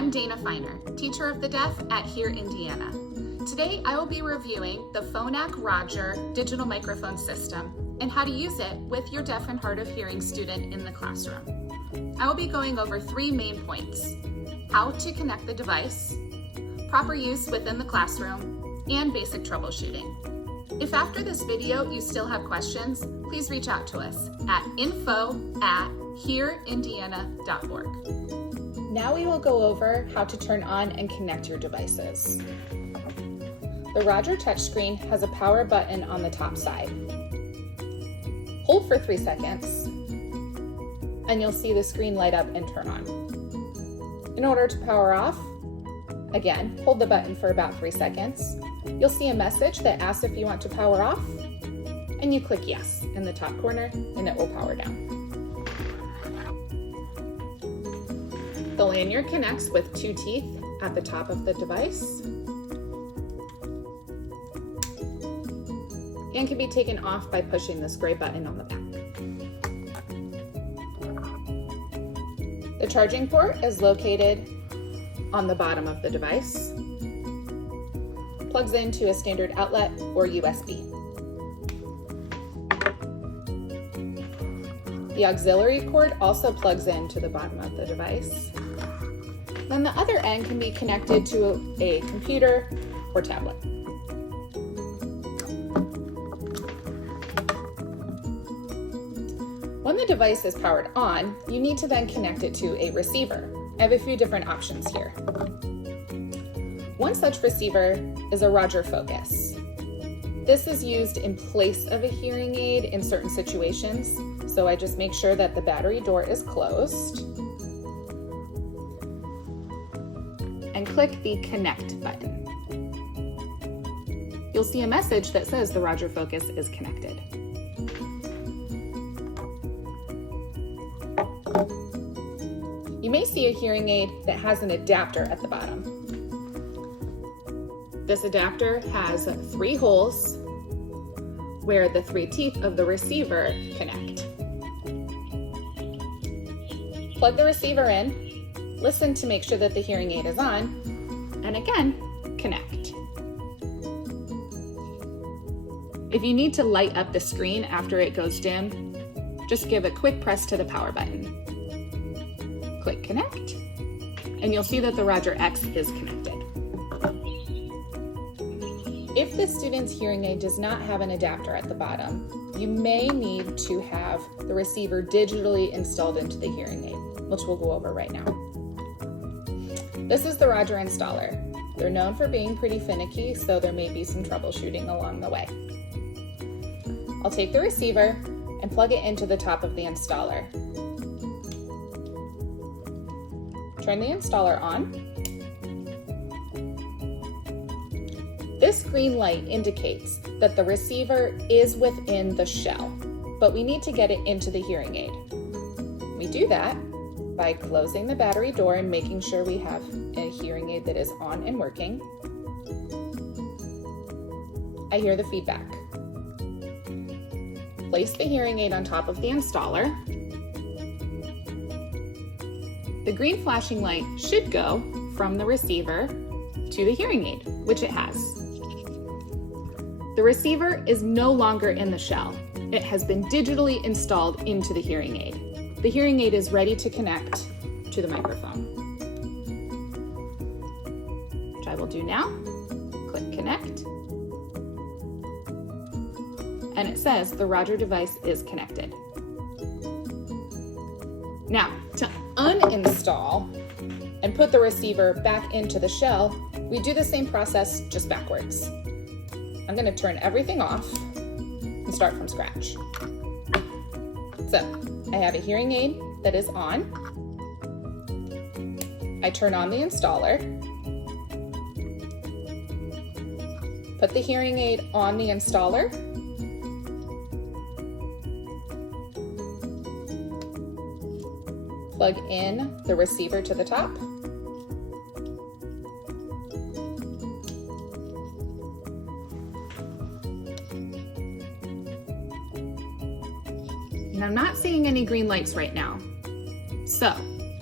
I'm Dana Feiner, teacher of the deaf at Here Indiana. Today I will be reviewing the Phonak Roger digital microphone system and how to use it with your deaf and hard of hearing student in the classroom. I will be going over 3 main points: how to connect the device, proper use within the classroom, and basic troubleshooting. If after this video you still have questions, please reach out to us at info@hereindiana.org. Now we will go over how to turn on and connect your devices. The Roger touchscreen has a power button on the top side. Hold for 3 seconds, and you'll see the screen light up and turn on. In order to power off, again, hold the button for about 3 seconds. You'll see a message that asks if you want to power off, and you click yes in the top corner, and it will power down. The lanyard connects with 2 teeth at the top of the device and can be taken off by pushing this gray button on the back. The charging port is located on the bottom of the device. Plugs into a standard outlet or USB. The auxiliary cord also plugs into the bottom of the device. Then the other end can be connected to a computer or tablet. When the device is powered on, you need to then connect it to a receiver. I have a few different options here. One such receiver is a Roger Focus. This is used in place of a hearing aid in certain situations, so I just make sure that the battery door is closed and click the Connect button. You'll see a message that says the Roger Focus is connected. You may see a hearing aid that has an adapter at the bottom. This adapter has 3 holes where the 3 teeth of the receiver connect. Plug the receiver in, listen to make sure that the hearing aid is on, and again, connect. If you need to light up the screen after it goes dim, just give a quick press to the power button. Click Connect, and you'll see that the Roger X is connected. If the student's hearing aid does not have an adapter at the bottom, you may need to have the receiver digitally installed into the hearing aid, which we'll go over right now. This is the Roger installer. They're known for being pretty finicky, so there may be some troubleshooting along the way. I'll take the receiver and plug it into the top of the installer. Turn the installer on. This green light indicates that the receiver is within the shell, but we need to get it into the hearing aid. We do that by closing the battery door and making sure we have a hearing aid that is on and working. I hear the feedback. Place the hearing aid on top of the installer. The green flashing light should go from the receiver to the hearing aid, which it has. The receiver is no longer in the shell. It has been digitally installed into the hearing aid. The hearing aid is ready to connect to the microphone, which I will do now. Click Connect, and it says the Roger device is connected. Now, to uninstall and put the receiver back into the shell, we do the same process, just backwards. I'm going to turn everything off and start from scratch. So, I have a hearing aid that is on. I turn on the installer. Put the hearing aid on the installer. Plug in the receiver to the top. And I'm not seeing any green lights right now. So,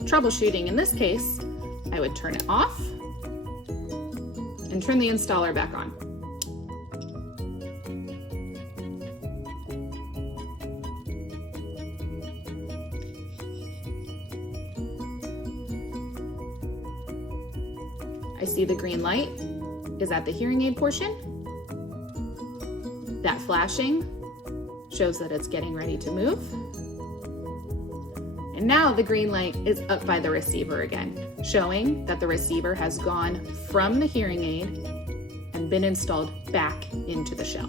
troubleshooting in this case, I would turn it off and turn the installer back on. I see the green light is at the hearing aid portion. That flashing shows that it's getting ready to move. And now the green light is up by the receiver again, showing that the receiver has gone from the hearing aid and been installed back into the shell.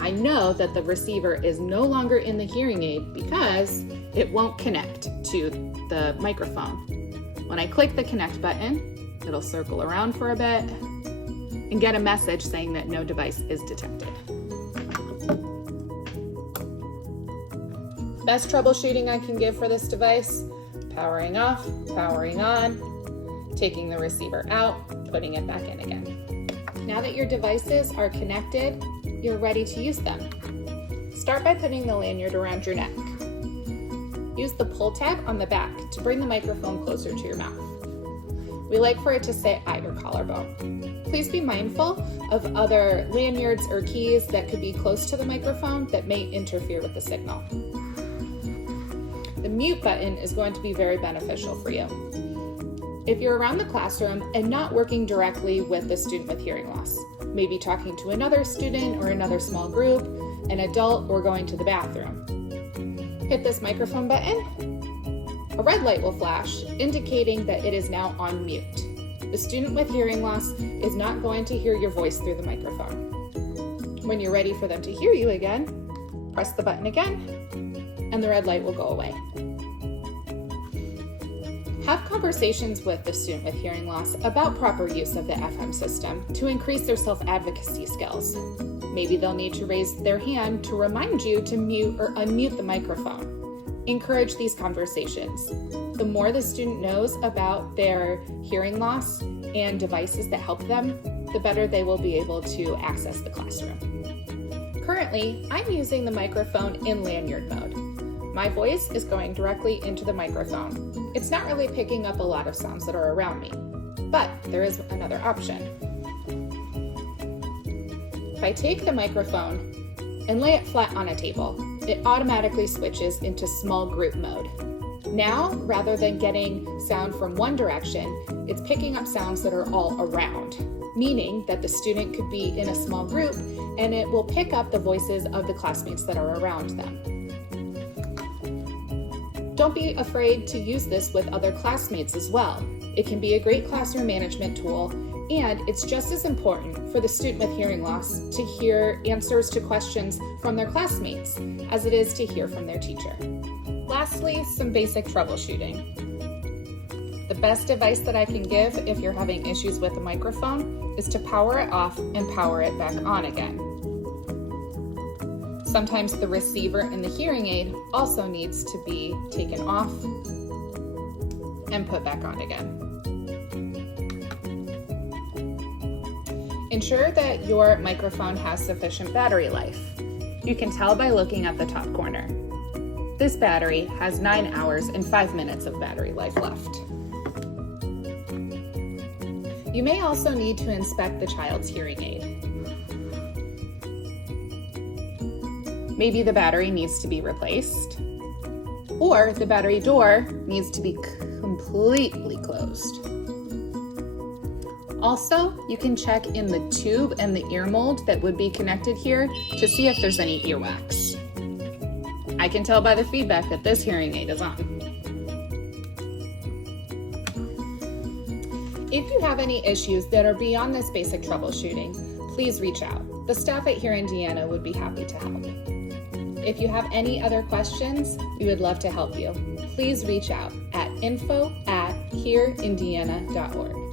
I know that the receiver is no longer in the hearing aid because it won't connect to the microphone. When I click the connect button, it'll circle around for a bit and get a message saying that no device is detected. Best troubleshooting I can give for this device: powering off, powering on, taking the receiver out, putting it back in again. Now that your devices are connected, you're ready to use them. Start by putting the lanyard around your neck. Use the pull tab on the back to bring the microphone closer to your mouth. We like for it to sit at your collarbone. Please be mindful of other lanyards or keys that could be close to the microphone that may interfere with the signal. The mute button is going to be very beneficial for you. If you're around the classroom and not working directly with the student with hearing loss, maybe talking to another student or another small group, an adult, or going to the bathroom, hit this microphone button. A red light will flash, indicating that it is now on mute. The student with hearing loss is not going to hear your voice through the microphone. When you're ready for them to hear you again, press the button again, and the red light will go away. Have conversations with the student with hearing loss about proper use of the FM system to increase their self-advocacy skills. Maybe they'll need to raise their hand to remind you to mute or unmute the microphone. Encourage these conversations. The more the student knows about their hearing loss and devices that help them, the better they will be able to access the classroom. Currently, I'm using the microphone in lanyard mode. My voice is going directly into the microphone. It's not really picking up a lot of sounds that are around me, but there is another option. If I take the microphone and lay it flat on a table, it automatically switches into small group mode. Now, rather than getting sound from one direction, it's picking up sounds that are all around, meaning that the student could be in a small group and it will pick up the voices of the classmates that are around them. Don't be afraid to use this with other classmates as well. It can be a great classroom management tool, and it's just as important for the student with hearing loss to hear answers to questions from their classmates as it is to hear from their teacher. Lastly, some basic troubleshooting. The best advice that I can give if you're having issues with the microphone is to power it off and power it back on again. Sometimes the receiver in the hearing aid also needs to be taken off and put back on again. Ensure that your microphone has sufficient battery life. You can tell by looking at the top corner. This battery has 9 hours and 5 minutes of battery life left. You may also need to inspect the child's hearing aid. Maybe the battery needs to be replaced, or the battery door needs to be completely closed. Also, you can check in the tube and the ear mold that would be connected here to see if there's any earwax. I can tell by the feedback that this hearing aid is on. If you have any issues that are beyond this basic troubleshooting, please reach out. The staff at Hear Indiana would be happy to help. If you have any other questions, we would love to help you. Please reach out at info@hearindiana.org.